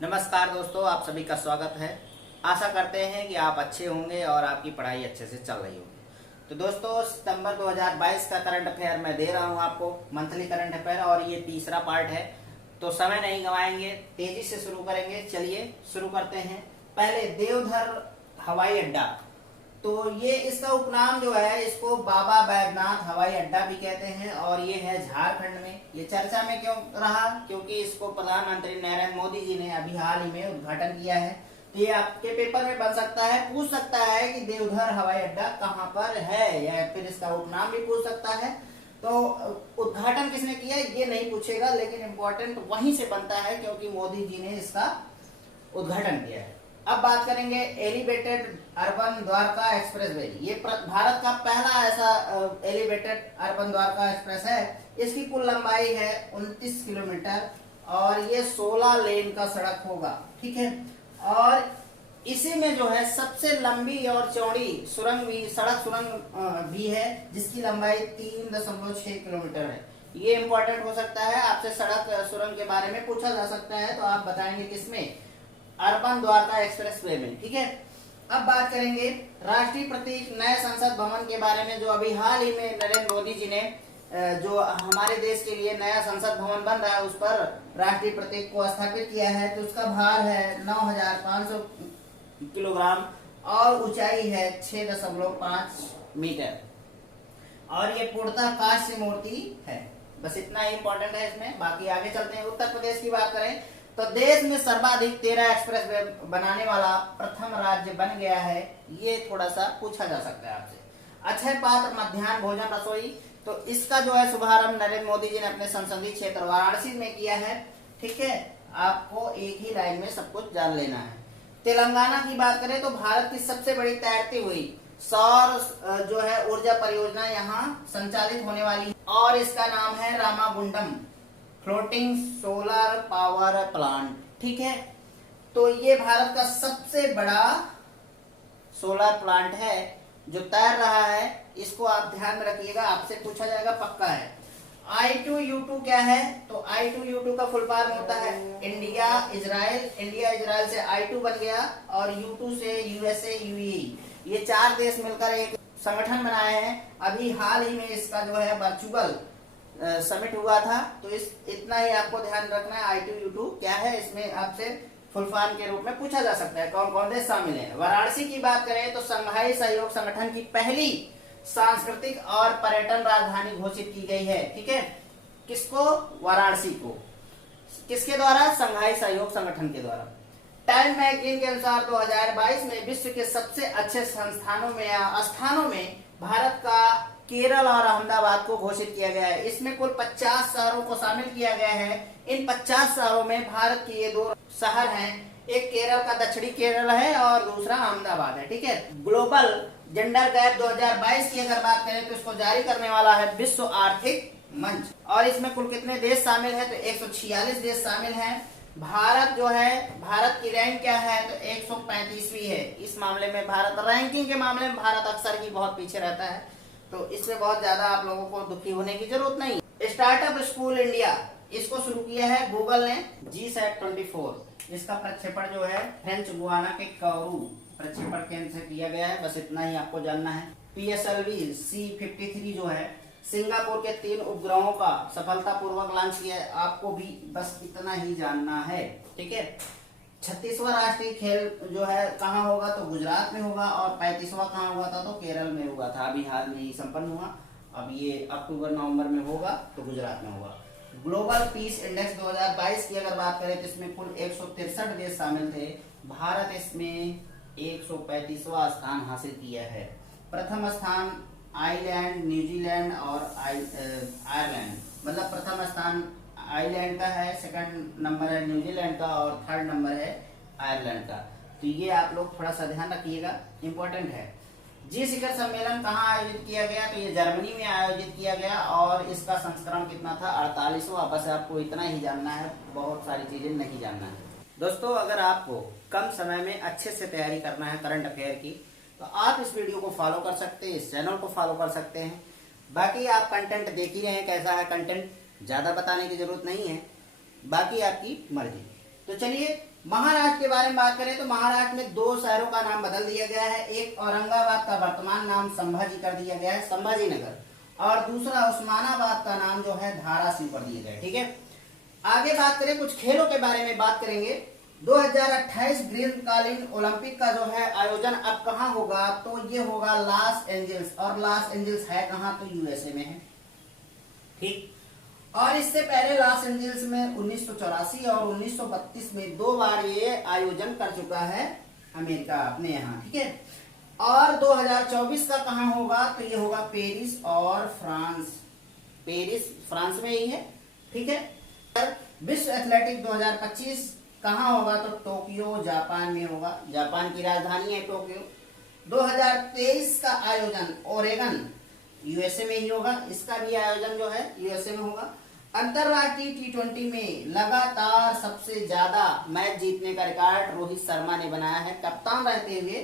नमस्कार दोस्तों, आप सभी का स्वागत है। आशा करते हैं कि आप अच्छे होंगे और आपकी पढ़ाई अच्छे से चल रही होगी। तो दोस्तों, सितंबर 2022 का करंट अफेयर मैं दे रहा हूं आपको, मंथली करंट अफेयर, और ये तीसरा पार्ट है। तो समय नहीं गंवाएंगे, तेजी से शुरू करेंगे। चलिए शुरू करते हैं। पहले देवधर हवाई अड्डा। तो ये इसका उपनाम जो है, इसको बाबा बैद्यनाथ हवाई अड्डा भी कहते हैं और ये है झारखंड में। ये चर्चा में क्यों रहा? क्योंकि इसको प्रधानमंत्री नरेंद्र मोदी जी ने अभी हाल ही में उद्घाटन किया है। तो ये आपके पेपर में बन सकता है, पूछ सकता है कि देवधर हवाई अड्डा कहाँ पर है, या फिर इसका उपनाम भी पूछ सकता है। तो उद्घाटन किसने किया ये नहीं पूछेगा, लेकिन इम्पोर्टेंट वहीं से बनता है क्योंकि मोदी जी ने इसका उद्घाटन किया है। अब बात करेंगे elevated urban Dwarka express way. ये भारत का पहला ऐसा एलिवेटेड अर्बन द्वारका एक्सप्रेस है। इसकी कुल लंबाई है 29 किलोमीटर और ये 16 लेन का सड़क होगा, ठीक है। और इसी में जो है सबसे लंबी और चौड़ी सड़क सुरंग भी है, जिसकी लंबाई 3.6 किलोमीटर है। ये इंपॉर्टेंट हो सकता है, आपसे सड़क सुरंग के बारे में पूछा जा सकता है, तो आप बताएंगे किसमें? अर्बन द्वारका एक्सप्रेस वे में, ठीक है। अब बात करेंगे राष्ट्रीय प्रतीक नए संसद भवन के बारे में, जो अभी हाल ही में नरेंद्र मोदी जी ने जो हमारे देश के लिए नया संसद भवन बन रहा है उस पर राष्ट्रीय प्रतीक को स्थापित किया है। तो उसका भार है 9,500 किलोग्राम और ऊंचाई है 6.5 मीटर और ये पूर्णतः कांस्य मूर्ति है। बस इतना ही इंपॉर्टेंट है इसमें। बाकी आगे चलते हैं। उत्तर प्रदेश की बात करें तो देश में सर्वाधिक 13 एक्सप्रेस वे बनाने वाला प्रथम राज्य बन गया है। ये थोड़ा सा पूछा जा सकता है आपसे। अक्षय पात्र मध्याह्न भोजन रसोई, तो इसका जो है शुभारंभ नरेंद्र मोदी जी ने अपने संसदीय क्षेत्र वाराणसी में किया है, ठीक है। आपको एक ही लाइन में सब कुछ जान लेना है। तेलंगाना की बात करें तो भारत की सबसे बड़ी तैरती हुई सौर जो है ऊर्जा परियोजना यहाँ संचालित होने वाली है और इसका नाम है Ramagundam floating solar power plant, ठीक है। तो ये भारत का सबसे बड़ा सोलर प्लांट है जो तैर रहा है। इसको आप ध्यान में रखिएगा, आपसे पूछा जाएगा, पक्का है। I2U2 क्या है? तो I2U2 का फुल फॉर्म होता है इंडिया इजराइल। इंडिया इजराइल से I2 बन गया और U2 से USA UAE। ये 4 देश मिलकर एक संगठन बनाए हैं। अभी हाल ही में इसका जो है वर्चुअल समिट हुआ था। तो इतना ही आपको ध्यान रखना है। I2U2 क्या है, इसमें आपसे फुल फॉर्म के रूप में पूछा जा सकता है कौन कौन देश शामिल हैं। वाराणसी की बात करें तो संघाई सहयोग संगठन की पहली सांस्कृतिक और पर्यटन राजधानी घोषित की गई है, ठीक है। किसको? वाराणसी को। किसके द्वारा? संघाई सहयोग संगठन के द्वारा। टाइम मैगजीन के अनुसार 2022 में विश्व के सबसे अच्छे संस्थानों में या स्थानों में भारत का केरल और अहमदाबाद को घोषित किया गया है। इसमें कुल 50 शहरों को शामिल किया गया है। इन 50 शहरों में भारत के ये 2 शहर हैं, एक केरल का दक्षिणी केरल है और दूसरा अहमदाबाद है, ठीक है। ग्लोबल जेंडर गैप 2022 की अगर बात करें तो इसको जारी करने वाला है विश्व आर्थिक मंच और इसमें कुल कितने देश शामिल है? तो 146 देश शामिल हैं। भारत जो है, भारत की रैंक क्या है? तो 135वीं है। इस मामले में भारत, रैंकिंग के मामले में भारत अक्सर ही बहुत पीछे रहता है, तो इसमें बहुत ज्यादा आप लोगों को दुखी होने की जरूरत नहीं। स्टार्टअप स्कूल इंडिया, इसको शुरू किया है गूगल ने GSAT-24। इसका प्रक्षेपण जो है फ्रेंच गुआना के कौरू प्रक्षेपण केंद्र से किया गया है। बस इतना ही आपको जानना है। PSLV C-53 जो है सिंगापुर के 3 उपग्रहों का सफलतापूर्वक लॉन्च किया है। आपको भी बस इतना ही जानना है, ठीक है। 36वां राष्ट्रीय खेल जो है कहाँ होगा? तो गुजरात में होगा। और 35वां कहाँ हुआ था? तो केरल में हुआ था। अभी हाल में ही संपन्न हुआ। अब ये अक्टूबर नवंबर में होगा तो गुजरात में होगा। ग्लोबल पीस इंडेक्स 2022 की अगर बात करें तो इसमें कुल 163 देश शामिल थे। भारत इसमें 135वां स्थान हासिल किया है। प्रथम स्थान आइलैंड, न्यूजीलैंड और आयरलैंड, मतलब प्रथम स्थान आइलैंड का है, सेकंड नंबर है न्यूजीलैंड का और थर्ड नंबर है आयरलैंड का। तो ये आप लोग थोड़ा सा ध्यान रखिएगा, इंपॉर्टेंट है। जी शिखर सम्मेलन कहाँ आयोजित किया गया? तो ये जर्मनी में आयोजित किया गया और इसका संस्करण कितना था? 48वां। बस आपको इतना ही जानना है, बहुत सारी चीजें नहीं जानना है। दोस्तों, अगर आपको कम समय में अच्छे से तैयारी करना है करंट अफेयर की, तो आप इस वीडियो को फॉलो कर सकते हैं, इस चैनल को फॉलो कर सकते हैं। बाकी आप कंटेंट देख ही रहे हैं कैसा है कंटेंट, ज्यादा बताने की जरूरत नहीं है, बाकी आपकी मर्जी। तो चलिए महाराष्ट्र के बारे में बात करें तो महाराष्ट्र में 2 शहरों का नाम बदल दिया गया है। एक औरंगाबाद का वर्तमान नाम संभाजी कर दिया गया है, संभाजी नगर, और दूसरा उस्मानाबाद का नाम जो है धाराशिव कर दिया गया है। ठीक है, आगे बात करें कुछ खेलों के बारे में बात करेंगे। 2028 ग्रीष्मकालीन ओलंपिक का जो है आयोजन अब कहाँ होगा, तो ये होगा लॉस एंजल्स, और लॉस एंजल्स है कहाँ, तो यूएसए में है। ठीक, और इससे पहले लॉस एंजल्स में 1984 और 1932 में 2 बार ये आयोजन कर चुका है अमेरिका अपने यहाँ। ठीक है, और 2024 का कहाँ होगा, तो ये होगा पेरिस और फ्रांस, पेरिस फ्रांस में ही है। ठीक है, विश्व एथलेटिक 2025 कहाँ होगा, तो टोक्यो जापान में होगा, जापान की राजधानी है टोक्यो। 2023 का आयोजन ओरेगन यूएसए में ही होगा, इसका भी आयोजन जो है यूएसए में होगा। अंतरराष्ट्रीय T20 में लगातार सबसे ज्यादा मैच जीतने का रिकॉर्ड रोहित शर्मा ने बनाया है कप्तान रहते हुए।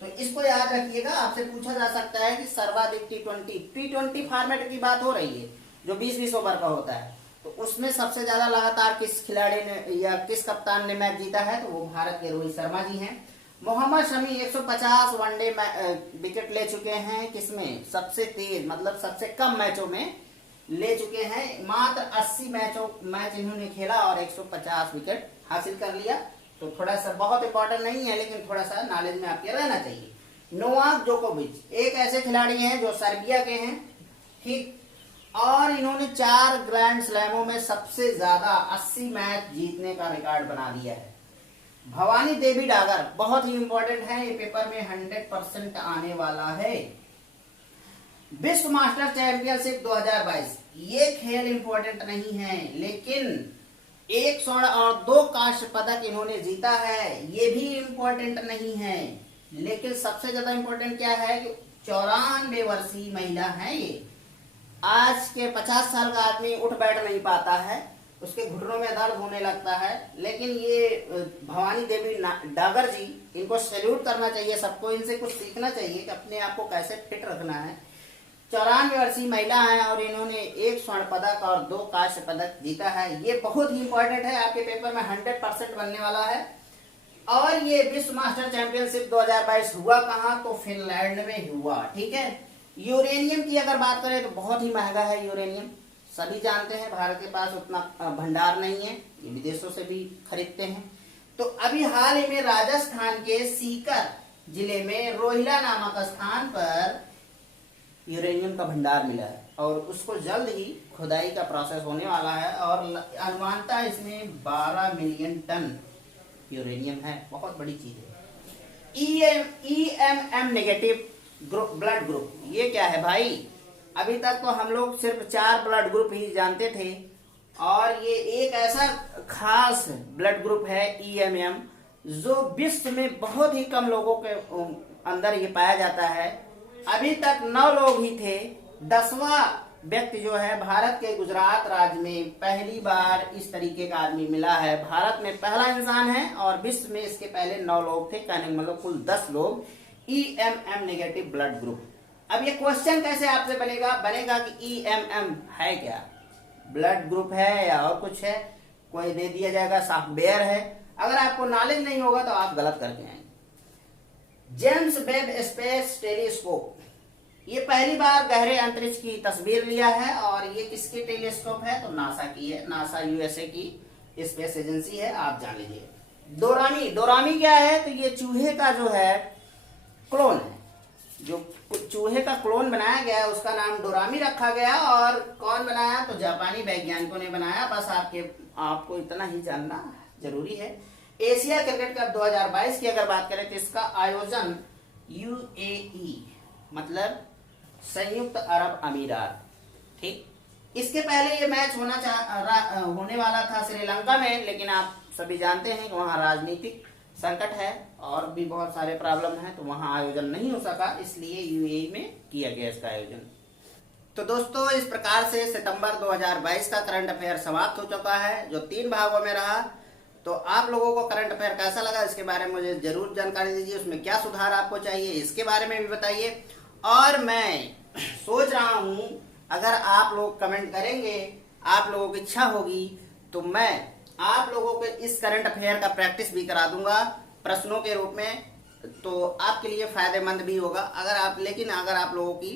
तो इसको याद रखिएगा, आपसे पूछा जा सकता है कि सर्वाधिक T20 फॉर्मेट की बात हो रही है जो 20-20 ओवर का होता है, तो उसमें सबसे ज्यादा लगातार किस खिलाड़ी ने या किस कप्तान ने मैच जीता है, तो वो भारत के रोहित शर्मा जी हैं। मोहम्मद शमी 150 वनडे विकेट ले चुके हैं, किसमें, सबसे तेज मतलब सबसे कम मैचों में ले चुके हैं। मात्र 80 मैच इन्होंने खेला और 150 विकेट हासिल कर लिया। तो थोड़ा सा बहुत इंपॉर्टेंट नहीं है, लेकिन थोड़ा सा नॉलेज में आपके रहना चाहिए। नोवाक जोकोविच एक ऐसे खिलाड़ी हैं जो सर्बिया के हैं। ठीक, और इन्होंने 4 ग्रैंड स्लैमों में सबसे ज्यादा 80 मैच जीतने का रिकॉर्ड बना दिया है। भवानी देवी डागर बहुत ही इंपॉर्टेंट है, ये पेपर में 100% आने वाला है। विश्व मास्टर चैंपियनशिप 2022 ये खेल इंपॉर्टेंट नहीं है, लेकिन 1 स्वर्ण और 2 कांस्य पदक इन्होंने जीता है, ये भी इंपॉर्टेंट नहीं है। लेकिन सबसे ज्यादा इंपॉर्टेंट क्या है कि 94 वर्षीय महिला है ये। आज के 50 साल का आदमी उठ बैठ नहीं पाता है, उसके घुटनों में दर्द होने लगता है, लेकिन ये भवानी देवी डागर जी, इनको सैल्यूट करना चाहिए सबको, इनसे कुछ सीखना चाहिए कि अपने आप को कैसे फिट रखना है। 94 वर्षीय महिला है और इन्होंने 1 स्वर्ण पदक और 2 कांस्य पदक जीता है। ये बहुत ही इंपॉर्टेंट है, आपके पेपर में 100% बनने वाला है। और ये विश्व मास्टर चैंपियनशिप 2022 हुआ कहाँ, तो फिनलैंड में हुआ। ठीक है, यूरेनियम की अगर बात करें तो बहुत ही महंगा है यूरेनियम, सभी जानते हैं। भारत के पास उतना भंडार नहीं है, ये विदेशों से भी खरीदते हैं। तो अभी हाल ही में राजस्थान के सीकर जिले में रोहिला नामक स्थान पर यूरेनियम का भंडार मिला है और उसको जल्द ही खुदाई का प्रोसेस होने वाला है और अनुमानता इसमें 12 मिलियन टन यूरेनियम है, बहुत बड़ी चीज है। EMM नेगेटिव ब्लड ग्रुप, ये क्या है भाई? अभी तक तो हम लोग सिर्फ 4 ब्लड ग्रुप ही जानते थे, और ये एक ऐसा खास ब्लड ग्रुप है EMM जो विश्व में बहुत ही कम लोगों के अंदर ये पाया जाता है। अभी तक 9 लोग ही थे, 10वां व्यक्ति जो है भारत के गुजरात राज्य में पहली बार इस तरीके का आदमी मिला है। भारत में पहला इंसान है और विश्व में इसके पहले 9 लोग थे, कहने मतलब कुल 10 लोग EMM नेगेटिव ब्लड ग्रुप। अब ये क्वेश्चन कैसे आपसे बनेगा कि EMM है क्या, ब्लड ग्रुप है या और कुछ है, कोई दे दिया जाएगा सॉफ्टवेयर है। अगर आपको नॉलेज नहीं होगा तो आप गलत करके आएंगे। जेम्स वेब स्पेस टेलीस्कोप, ये पहली बार गहरे अंतरिक्ष की तस्वीर लिया है और ये किसकी टेलीस्कोप है, तो नासा की है। नासा यूएसए की स्पेस एजेंसी है, आप जान लीजिए। डोरामी क्या है, तो ये चूहे का जो है क्लोन है, जो चूहे का क्लोन बनाया गया उसका नाम डोरामी रखा गया। और कौन बनाया, तो जापानी वैज्ञानिकों ने बनाया। बस आपको इतना ही जानना जरूरी है। एशिया क्रिकेट कप 2022 की अगर बात करें तो इसका आयोजन UAE मतलब संयुक्त अरब अमीरात। ठीक, इसके पहले ये मैच होने वाला था श्रीलंका में, लेकिन आप सभी जानते हैं कि वहां राजनीतिक संकट है और भी बहुत सारे प्रॉब्लम है, तो वहां आयोजन नहीं हो सका, इसलिए UAE में किया गया इसका आयोजन। तो दोस्तों, इस प्रकार से सितंबर 2022 का करंट अफेयर समाप्त हो चुका है, जो 3 भागों में रहा। तो आप लोगों को करंट अफेयर कैसा लगा, इसके बारे में मुझे जरूर जानकारी दीजिए। उसमें क्या सुधार आपको चाहिए, इसके बारे में भी बताइए। और मैं सोच रहा हूं, अगर आप लोग कमेंट करेंगे, आप लोगों की इच्छा होगी, तो मैं आप लोगों को इस करंट अफेयर का प्रैक्टिस भी करा दूंगा प्रश्नों के रूप में, तो आपके लिए फायदेमंद भी होगा। लेकिन अगर आप लोगों की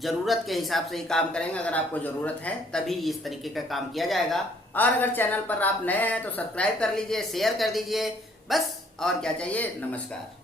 जरूरत के हिसाब से ही काम करेंगे, अगर आपको जरूरत है तभी इस तरीके का काम किया जाएगा। और अगर चैनल पर आप नए हैं तो सब्सक्राइब कर लीजिए, शेयर कर दीजिए, बस और क्या चाहिए। नमस्कार।